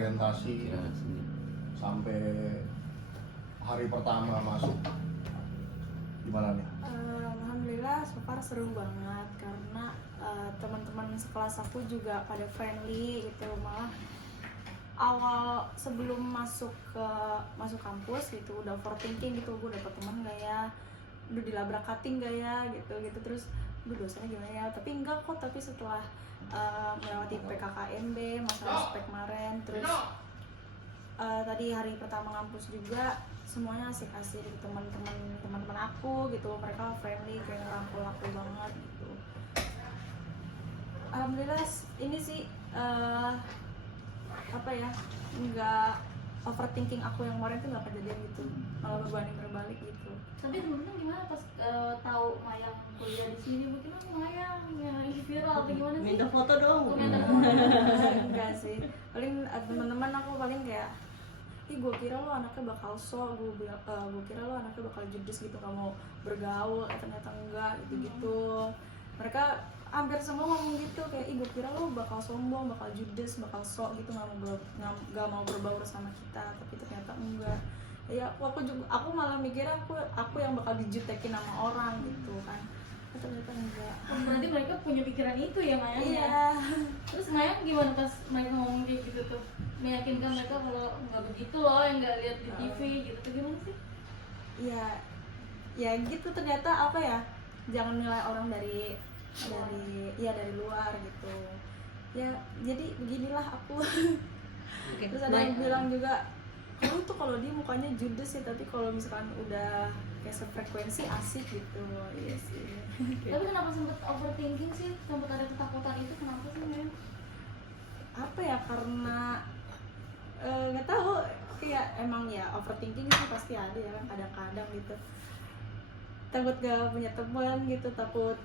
orientasi sampai hari pertama masuk gimana nih? Alhamdulillah so far seru banget karena teman-teman sekelas aku juga pada friendly gitu, malah awal sebelum masuk kampus gitu udah overthinking gitu, gue dapet teman gak ya, udah dilabrak cutting gak ya gitu terus dosennya gimana ya, tapi enggak kok. Tapi setelah melewati PKKMB masalah spek kemarin, terus tadi hari pertama ngampus juga semuanya asik-asik gitu, teman-teman aku gitu, mereka friendly kayak ngerangkul aku banget gitu. Alhamdulillah ini sih apa ya, nggak overthinking aku yang kemarin tuh nggak kejadian gitu, malah berbanding terbalik gitu. Tapi temen-temen gimana pas tahu Mayang kuliah di sini? Mungkin Mayang yang viral atau gimana sih? Minta foto dong. Enggak sih, paling teman-teman aku paling kayak, ih gue kira lo anaknya bakal gue kira lo anaknya bakal judes gitu, gak mau bergaul, ternyata enggak gitu. Mereka hampir semua ngomong gitu, kayak ih gue kira lo bakal sombong, bakal judes, bakal sok gitu, gak mau berbaur sama kita, tapi ternyata enggak. Ya aku malah mikirnya aku yang bakal dijutekin sama orang gitu kan, ternyata enggak. Berarti mereka punya pikiran itu ya Mayang? Iya. Terus Mayang gimana pas mereka ngomong kayak gitu tuh? Meyakinkan mereka kalau nggak begitu loh, yang nggak lihat di TV gitu tuh gimana sih? Ya gitu, ternyata apa ya, jangan nilai orang dari luar gitu ya, jadi beginilah aku. Terus ada yang bilang juga, kamu tuh kalau dia mukanya judes ya, tapi kalau misalkan udah kayak sefrekuensi asik gitu. Iya sih. Tapi kenapa sempet overthinking sih, sempet ada ketakutan itu, kenapa sih Mayang? Apa ya, karena nggak tahu, kayak emang ya overthinking sih pasti ada ya kan, kadang-kadang gitu takut gak punya teman gitu, takut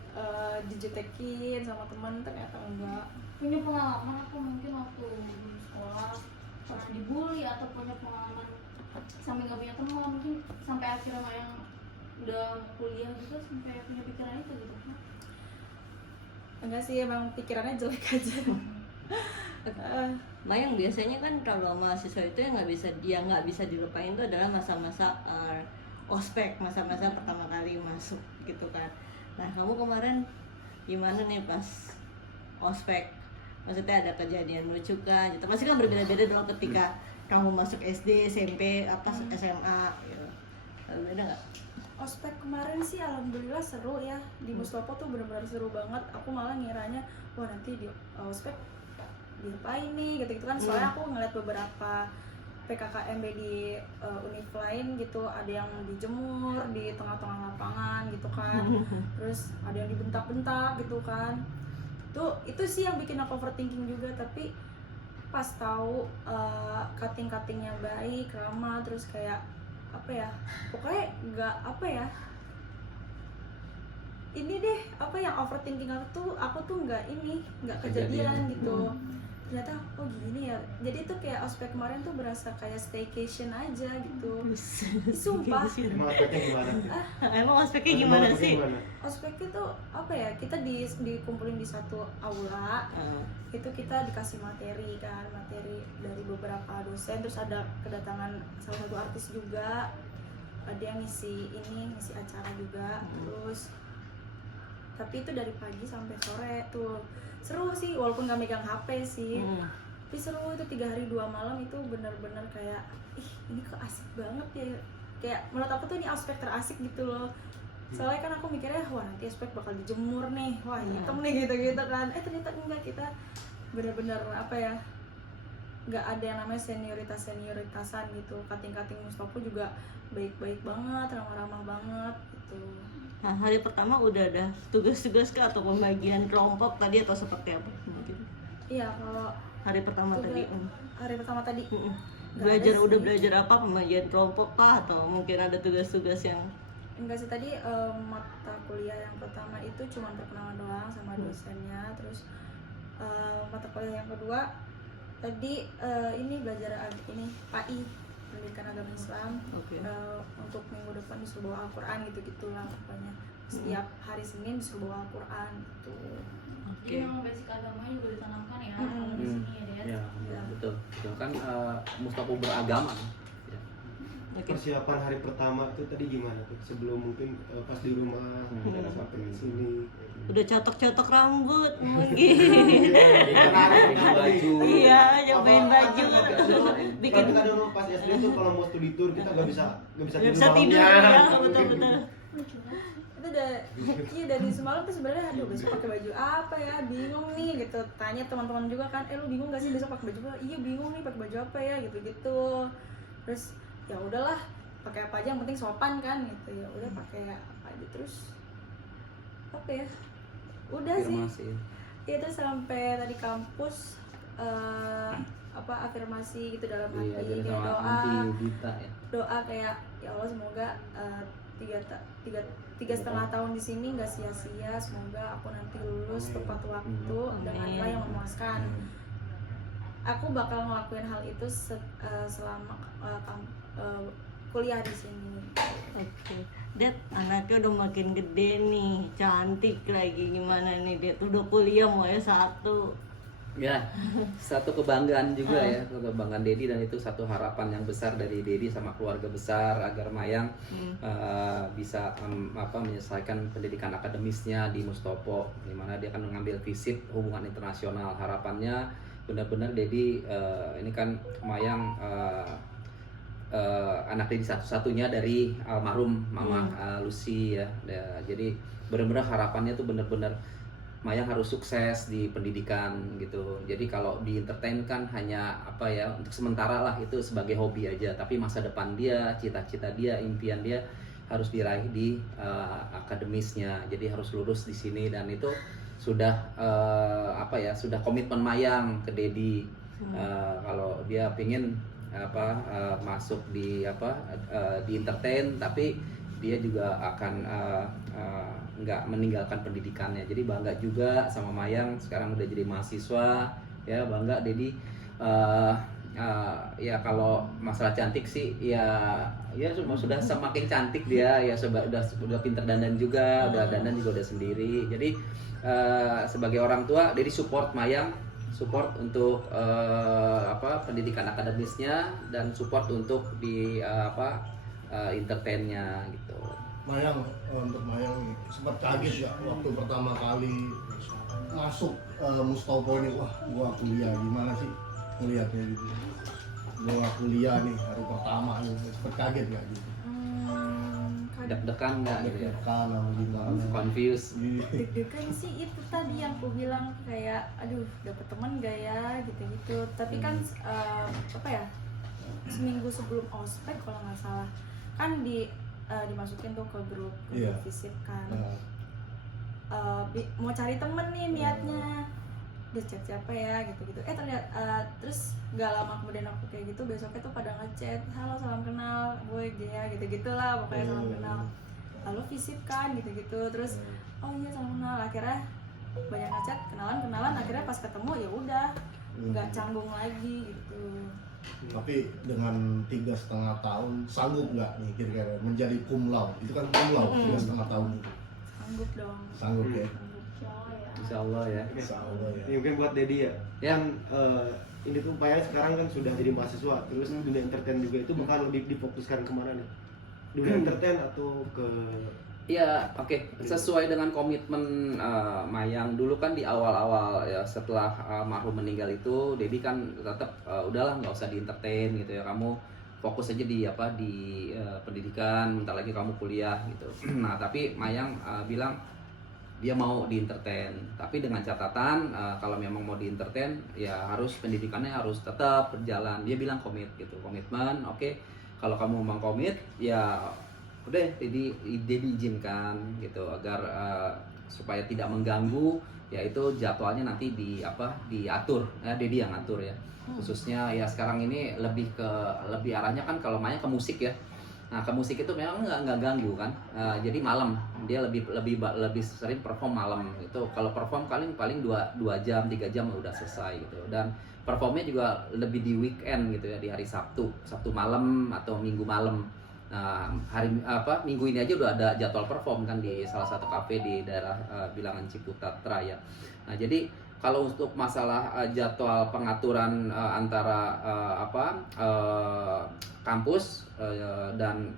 dijutekin sama teman, ternyata enggak. Punya pengalaman aku mungkin waktu di sekolah pernah dibully atau punya pengalaman sampai nggak punya teman, mungkin sampai akhirnya Mayang udah kuliah gitu sampai punya pikiran itu gitu? Enggak sih, emang pikirannya jelek aja. Mayang biasanya kan kalau mahasiswa itu yang nggak bisa dilupain itu adalah masa-masa ospek, masa-masa pertama kali masuk gitu kan. Nah kamu kemarin gimana nih pas ospek? Maksudnya ada kejadian lucu kan? Gitu. Pasti kan berbeda-beda dong ketika kamu masuk SD, SMP, SMA gitu. Beda nggak? Ospek kemarin sih alhamdulillah seru ya, di Mustopo tuh benar-benar seru banget. Aku malah ngiranya wah nanti di ospek diapain nih gitu kan, soalnya aku ngeliat beberapa PKKMB di univ lain gitu, ada yang dijemur di tengah-tengah lapangan gitu kan, terus ada yang dibentak-bentak gitu kan. Itu sih yang bikin aku overthinking juga. Tapi pas tahu cutting-cuttingnya baik, ramah, terus kayak apa ya, pokoknya nggak apa ya, ini deh apa yang overthinking aku tuh nggak kejadian gitu. Ternyata oh gini ya, jadi tuh kayak ospek kemarin tuh berasa kayak staycation aja gitu. Sumpah. Emang aspeknya gimana? Emang aspeknya gimana sih? Ospeknya tuh apa ya, kita dikumpulin di satu aula. Itu kita dikasih materi dari beberapa dosen, terus ada kedatangan salah satu artis juga, dia ngisi acara juga. Terus tapi itu dari pagi sampai sore tuh seru sih, walaupun gak megang HP sih. Tapi seru, itu 3 hari 2 malam itu benar-benar kayak ih ini kok asik banget ya, kayak menurut aku tuh ini ospek terasik gitu loh. Soalnya kan aku mikirnya wah nanti ospek bakal dijemur nih, wah hitam nih gitu kan, ternyata enggak, kita benar-benar apa ya, nggak ada yang namanya senioritasan gitu. Cutting Mustopo juga baik-baik banget, ramah-ramah banget gitu. Nah, hari pertama udah ada tugas-tugas kah atau pembagian kelompok tadi atau seperti apa mungkin? Iya, kalau Hari pertama tadi belajar apa, pembagian kelompok kah atau mungkin ada tugas-tugas yang enggak sih. Tadi mata kuliah yang pertama itu cuma perkenalan doang sama dosennya. Terus mata kuliah yang kedua tadi ini belajar PAI, pendidikan agama Islam. Untuk minggu depan disuruh bawa Al-Quran gitu lah pokoknya. Setiap hari Senin disuruh bawa Al-Quran gitu. Jadi memang basic agamanya juga ditanamkan ya kalau di sini ya. Ya, betul. gitu kan, Mustopo beragama. Ya. Oke. Persiapan hari pertama itu tadi gimana tuh? Sebelum mungkin pas di rumah ada sampai di sini. Udah cotok-cotok rambut mungkin. Bikin baju. Iya, nyobain baju. Bikin Bikin kan dulu pas SD tuh kalau mau studi tour kita nggak bisa nggak bisa tidur malamnya. ya, betul-betul. Itu udah iya dari semalam tuh sebenarnya aduh besok pakai baju apa ya, bingung nih gitu. Tanya teman-teman juga kan, lu bingung gak sih besok pakai baju apa? Iya bingung nih pakai baju apa ya gitu-gitu. Terus ya udahlah pakai apa aja yang penting sopan kan gitu. Ya udah pakai apa aja terus apa ya? Udah sih. Afirmasi. Iya terus sampai tadi kampus apa afirmasi gitu dalam Iya, hati jadi kayak sama doa Anti Dita ya. doa kayak ya Allah semoga tiga setengah tahun di sini nggak sia-sia, semoga aku nanti lulus tepat waktu dengan Amin. nilai yang memuaskan. Aku bakal ngelakuin hal itu selama kuliah di sini. Oke. Dad, anaknya udah makin gede nih, cantik lagi, gimana nih Dad? Udah kuliah mau S1. Ya, satu kebanggaan juga ya, kebanggaan Dedi, dan itu satu harapan yang besar dari Dedi sama keluarga besar agar Mayang bisa menyelesaikan pendidikan akademisnya di Mustopo, di mana dia akan mengambil FISIP hubungan internasional. Harapannya benar-benar Dedi ini kan Mayang anak Dedi satu-satunya dari almarhum Mama Lucy ya. Jadi benar-benar harapannya tuh benar-benar Mayang harus sukses di pendidikan gitu. Jadi kalau di entertain kan hanya apa ya, untuk sementara lah, itu sebagai hobi aja. Tapi masa depan dia, cita-cita dia, impian dia harus diraih di akademisnya. Jadi harus lulus di sini, dan itu sudah sudah komitmen Mayang ke Dedi. Kalau dia pingin masuk di di entertain, tapi dia juga akan nggak meninggalkan pendidikannya. Jadi bangga juga sama Mayang, sekarang udah jadi mahasiswa ya, bangga Dedi. Ya kalau masalah cantik sih ya sudah semakin cantik dia ya, udah pinter dandan juga, udah dandan juga udah sendiri. Jadi sebagai orang tua Dedi support Mayang, support untuk pendidikan akademisnya, dan support untuk di entertainnya gitu. Mayang, untuk Mayang nih, sempat kaget ya waktu pertama kali masuk Mustopo ini, wah gua kuliah, gimana sih ngeliatnya gitu? Gua kuliah nih hari pertama nih, sempat kaget ya gitu? Deg-degan nggak gitu ya? Deg-degan sama gimana? Confused. Deg-degan sih itu tadi yang aku bilang kayak aduh dapet teman gak ya gitu-gitu. Tapi kan seminggu sebelum ospek kalau nggak salah kan dimasukin tuh ke grup FISIP kan. Mau cari temen nih niatnya, udah chat siapa ya gitu-gitu. Ternyata terus gak lama kemudian aku kayak gitu, besoknya tuh pada ngechat, halo salam kenal gue Gea gitu-gitulah pokoknya, salam kenal, halo FISIP kan gitu-gitu. Terus oh iya salam kenal, akhirnya banyak ngechat, kenalan, akhirnya pas ketemu ya udah nggak canggung lagi gitu. Tapi dengan 3,5 tahun sanggup nggak nih kira-kira menjadi cum laude? Itu kan cum laude 3,5 tahun itu. Sanggup dong. Sanggup ya. Insya Allah ya. Insya Allah ya. Ini mungkin buat Dedi ya. Kan ini tuh Mayang sekarang kan sudah jadi mahasiswa, terus dunia entertain juga itu bakal lebih difokuskan kemana nih? Dunia entertain atau ke Iya, oke. Sesuai dengan komitmen Mayang dulu kan di awal-awal ya, setelah almarhum meninggal itu, Dedi kan tetap udahlah nggak usah di entertain gitu ya, kamu fokus aja di pendidikan, bentar lagi kamu kuliah gitu. Nah tapi Mayang bilang dia mau di entertain, tapi dengan catatan kalau memang mau di entertain ya harus pendidikannya harus tetap berjalan. Dia bilang komitmen, oke. Kalau kamu memang komit ya udah, jadi diizinkan gitu agar supaya tidak mengganggu, yaitu jadwalnya nanti diatur ya, Dedi yang ngatur ya. Khususnya ya sekarang ini lebih arahnya kan kalau Maya ke musik ya. Nah ke musik itu memang nggak ganggu kan, jadi malam dia lebih sering perform malam gitu. Kalau perform paling 2 jam 3 jam udah selesai gitu, dan performnya juga lebih di weekend gitu ya, di hari Sabtu malam atau Minggu malam. Nah, minggu ini aja udah ada jadwal perform kan di salah satu kafe di daerah Bilangan Ciputat Raya. Nah, jadi kalau untuk masalah jadwal pengaturan antara kampus dan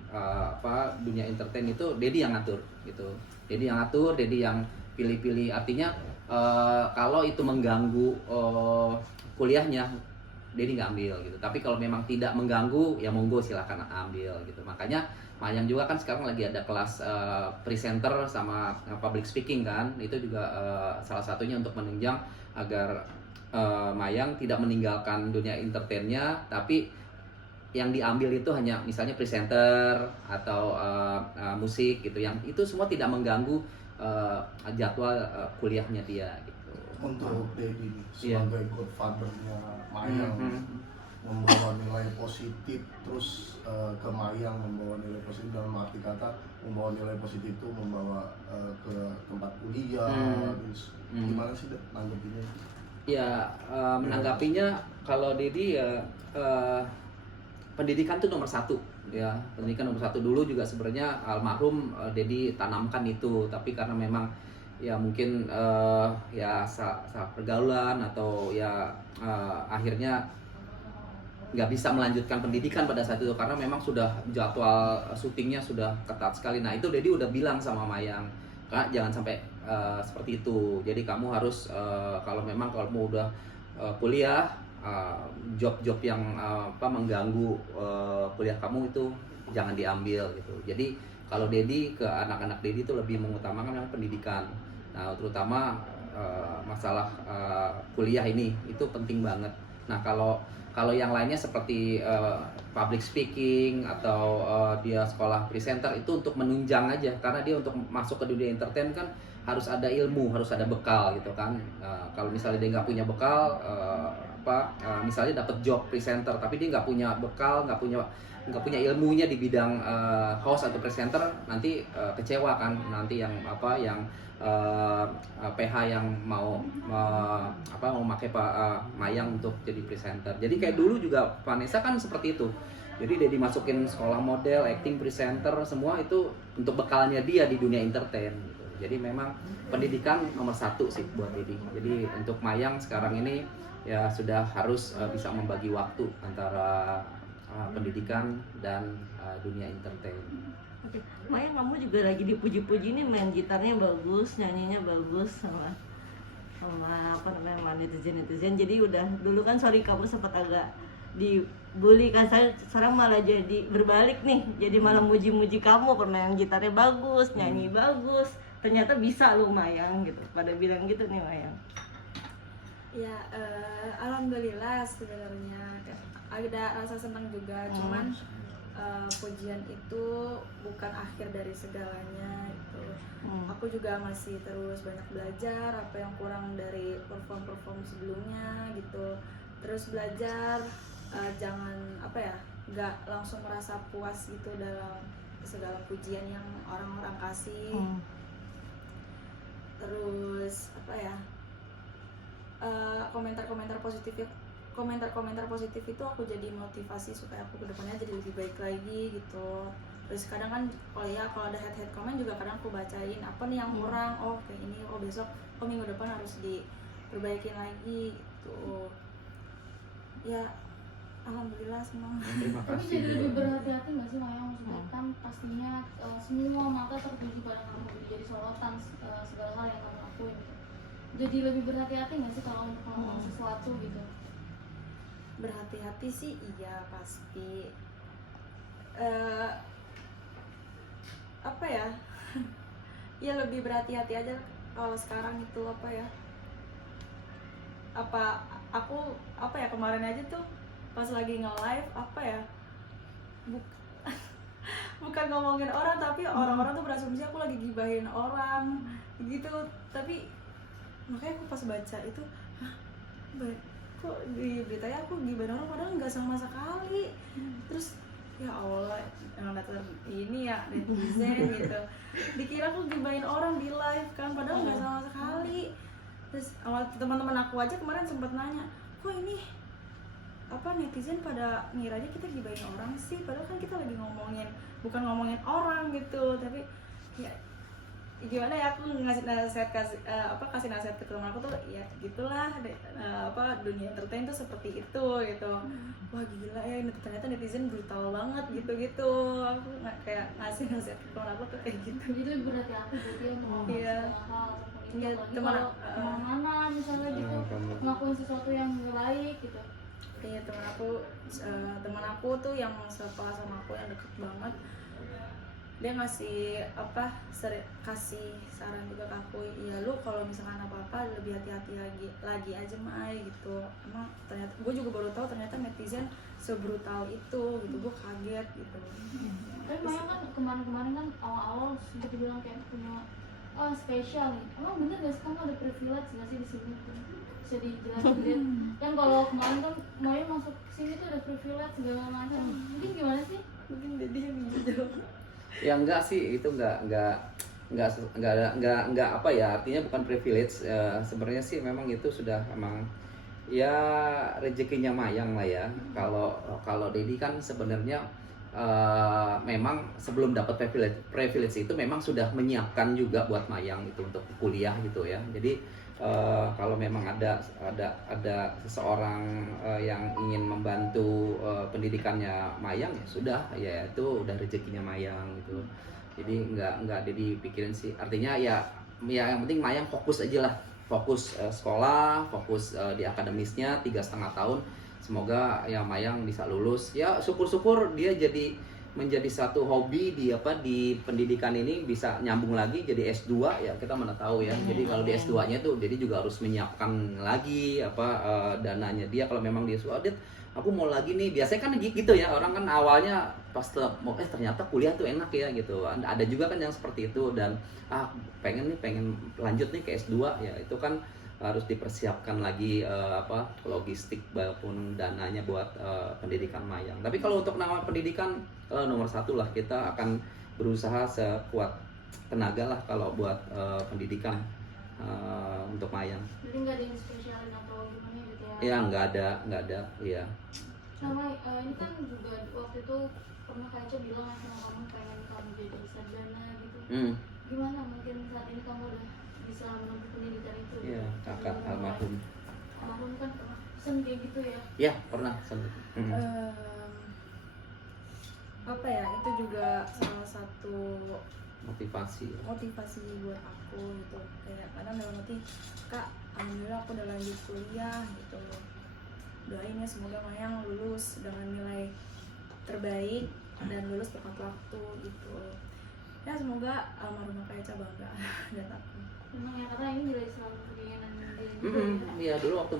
dunia entertain itu Dedi yang ngatur gitu. Dedi yang ngatur, Dedi yang pilih-pilih. Artinya kalau itu mengganggu kuliahnya, Dedi nggak ambil gitu. Tapi kalau memang tidak mengganggu, ya monggo silahkan ambil gitu. Makanya Mayang juga kan sekarang lagi ada kelas presenter sama public speaking kan. Itu juga salah satunya untuk menunjang agar Mayang tidak meninggalkan dunia entertainnya, tapi yang diambil itu hanya misalnya presenter atau musik gitu. Yang itu semua tidak mengganggu jadwal kuliahnya dia gitu. Untuk Dedi Iya. sebagai godfather-nya Mayang, membawa nilai positif, terus ke Mayang membawa nilai positif dalam arti kata membawa nilai positif itu membawa ke tempat kuliah. Terus gimana sih nanggepinnya? Ya menanggapinya kalau Dedi ya pendidikan itu nomor satu ya, pendidikan nomor satu. Dulu juga sebenarnya almarhum Dedi tanamkan itu, tapi karena memang ya mungkin ya salah pergaulan atau ya akhirnya nggak bisa melanjutkan pendidikan pada saat itu karena memang sudah jadwal syutingnya sudah ketat sekali. Nah itu Dedi udah bilang sama Mayang, Kak jangan sampai seperti itu. Jadi kamu harus kalau memang kamu udah kuliah, job-job yang mengganggu kuliah kamu itu jangan diambil gitu. Jadi kalau Dedi ke anak-anak Dedi itu lebih mengutamakan yang pendidikan. Nah terutama masalah kuliah ini itu penting banget. Nah kalau yang lainnya seperti public speaking atau dia sekolah presenter itu untuk menunjang aja, karena dia untuk masuk ke dunia entertain kan harus ada ilmu, harus ada bekal gitu kan. Kalau misalnya dia nggak punya bekal, misalnya dapat job presenter tapi dia nggak punya bekal, nggak punya ilmunya di bidang host atau presenter, nanti kecewa kan. Nanti yang PH yang mau pakai Mayang untuk jadi presenter. Jadi kayak dulu juga Vanessa kan seperti itu. Jadi dia dimasukin sekolah model, acting, presenter, semua itu untuk bekalnya dia di dunia entertain gitu. Jadi memang pendidikan nomor satu sih buat Dedi. Jadi untuk Mayang sekarang ini ya sudah harus bisa membagi waktu antara pendidikan dan dunia entertain. Oke, Mayang kamu juga lagi dipuji-puji nih, main gitarnya bagus, nyanyinya bagus sama netizen. Jadi udah dulu kan sorry kamu sempat agak dibully kan, sekarang malah jadi berbalik nih, jadi malah muji-muji kamu, permainan gitarnya bagus, nyanyi bagus, ternyata bisa lu Mayang gitu, pada bilang gitu nih Mayang. Ya alhamdulillah sebenarnya ada rasa senang juga, cuman pujian itu bukan akhir dari segalanya itu. Aku juga masih terus banyak belajar apa yang kurang dari perform sebelumnya gitu. Terus belajar jangan nggak langsung merasa puas gitu dalam segala pujian yang orang-orang kasih. Terus komentar positif itu aku jadi motivasi supaya aku kedepannya jadi lebih baik lagi gitu. Terus kadang kan kalau ada head comment juga kadang aku bacain apa nih yang kurang, kayak ini, besok minggu depan harus diperbaikin lagi gitu. Ya alhamdulillah senang. Terima Tapi kasih. jadi lebih berhati-hati nggak sih Mayang? Maksudnya kan pastinya semua mata tertuju pada kamu, jadi sorotan segala hal yang kamu lakuin gitu. Jadi lebih berhati-hati nggak sih kalau untuk ngomong sesuatu gitu? Berhati-hati sih iya pasti. Ya lebih berhati-hati aja kalau sekarang itu kemarin aja tuh pas lagi nge-live bukan ngomongin orang tapi orang-orang tuh berasumsi aku lagi gibahin orang gitu. Tapi makanya aku pas baca itu kok di beritanya aku gibahin orang padahal nggak sama sekali. Terus ya Allah, yang datang ini ya netizen gitu, dikira aku gibahin orang di live kan padahal nggak sama sekali. Terus awal teman-teman aku aja kemarin sempat nanya, kok ini netizen pada ngiranya kita gibahin orang sih, padahal kan kita lagi bukan ngomongin orang gitu. Tapi ya gimana ya, aku ngasih nasihat kasih nasihat ke teman aku tuh ya gitulah dunia entertain tuh seperti itu gitu. Wah gila ya, ternyata netizen brutal banget gitu. Aku kayak ngasih nasihat ke teman aku tuh kayak gitu. Jadi lebih berhati-hati berarti untuk ngomong Iya. segala hal ataupun itu, Iya, apalagi teman kalau kemana-mana misalnya gitu ngelakuin sesuatu yang nggak baik gitu. Iya, teman aku tuh yang sekelas sama aku yang deket banget, dia ngasih kasih saran juga ke aku, ya lu kalau misalkan apa-apa lebih hati-hati lagi aja Mai gitu. Emang ternyata gue juga baru tahu ternyata netizen sebrutal itu gitu, gue kaget gitu. Tapi Maya kan kemarin-kemarin kan awal-awal sempat dibilang kayak punya spesial nih. Emang bener gak sih kamu ada privilege gak sih di sini? Bisa dijelasin Dit? Kan kalau kemarin kan Maya masuk sini tuh ada privilege segala macam. Mungkin gimana sih? Mungkin jadi yang bisa jawab. Ya enggak sih, itu enggak apa ya, artinya bukan privilege. Sebenarnya sih memang itu sudah emang ya rezekinya Mayang lah ya. Kalau Dedi kan sebenarnya memang sebelum dapat privilege itu memang sudah menyiapkan juga buat Mayang itu untuk kuliah gitu ya. Jadi kalau memang ada seseorang yang ingin membantu pendidikannya Mayang, ya sudah, ya itu udah rezekinya Mayang gitu. Jadi nggak dipikirin sih, artinya ya yang penting Mayang fokus aja lah, fokus sekolah, fokus di akademisnya 3,5 tahun. Semoga ya Mayang bisa lulus, ya syukur-syukur dia menjadi satu hobi di pendidikan ini, bisa nyambung lagi jadi S2 ya, kita mana tahu ya. Jadi kalau di S2-nya tuh jadi juga harus menyiapkan lagi dananya dia. Kalau memang dia suka, aku mau lagi nih, biasanya kan gitu ya, orang kan awalnya pas ternyata kuliah tuh enak ya gitu. Ada juga kan yang seperti itu, dan pengen lanjut nih ke S2 ya, itu kan harus dipersiapkan lagi logistik maupun dananya buat pendidikan Mayang. Tapi kalau untuk nama pendidikan nomor 1 lah, kita akan berusaha sekuat tenaga lah kalau buat pendidikan untuk Mayang. Jadi nggak ada yang spesialin atau gimana gitu ya? Ya nggak ada ya. Sama ini kan juga waktu itu pernah Kak Eca bilang sama kamu pengen kamu jadi sarjana gitu. Gimana mungkin saat ini kamu udah bisa menempuh pendidikan itu? Iya, kakak almarhum. Almarhum kan pernah pesen kayak gitu ya? Ya pernah. Itu juga salah satu Motivasi. buat aku gitu. Kayak kadang dalam hati, Kak, alhamdulillah aku udah lanjut kuliah gitu. Doain ya semoga Mayang lulus dengan nilai terbaik dan lulus tepat waktu gitu. Ya semoga almarhumah Kak Eca bangga dan aku. Memang ya, karena ini jadi selalu keinginan diri juga ya. Iya, dulu waktu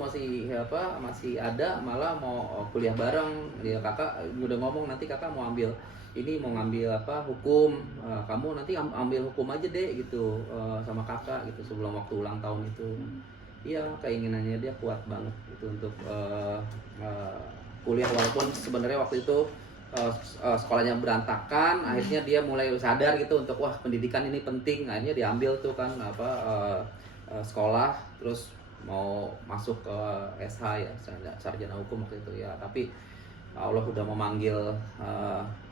masih ada, malah mau kuliah bareng. Dia kakak udah ngomong nanti kakak mau ngambil hukum, kamu nanti ambil hukum aja deh gitu, sama kakak gitu sebelum waktu ulang tahun itu. Iya, keinginannya dia kuat banget gitu untuk kuliah, walaupun sebenarnya waktu itu sekolahnya berantakan. Akhirnya dia mulai sadar gitu untuk wah pendidikan ini penting. Akhirnya diambil tuh kan sekolah, terus mau masuk ke SH ya, sarjana hukum waktu itu ya. Tapi Allah udah memanggil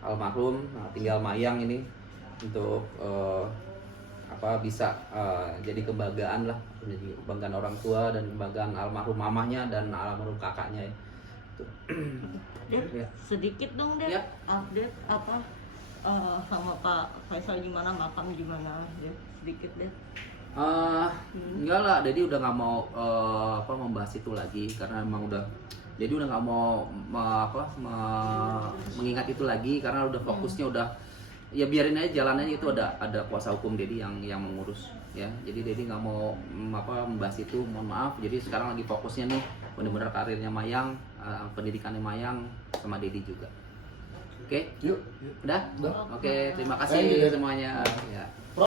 almarhum, tinggal Mayang ini untuk bisa jadi kebanggaan lah, jadi kebanggaan orang tua dan kebanggaan almarhum mamahnya dan almarhum kakaknya ya. Ya. Sedikit dong deh update sama Pak Faisal gimana, makam gimana ya, sedikit deh. Enggak lah, Dedi udah nggak mau membahas itu lagi, karena emang Dedi udah nggak mau mengingat itu lagi, karena udah fokusnya udah ya biarin aja jalannya, itu ada kuasa hukum Dedi yang mengurus ya. Jadi Dedi nggak mau membahas itu, mohon maaf. Jadi sekarang lagi fokusnya nih bener-bener karirnya Mayang, pendidikannya Mayang sama Dedi juga. Oke? Yuk. Udah? Udah. Oke, terima kasih semuanya. Ya.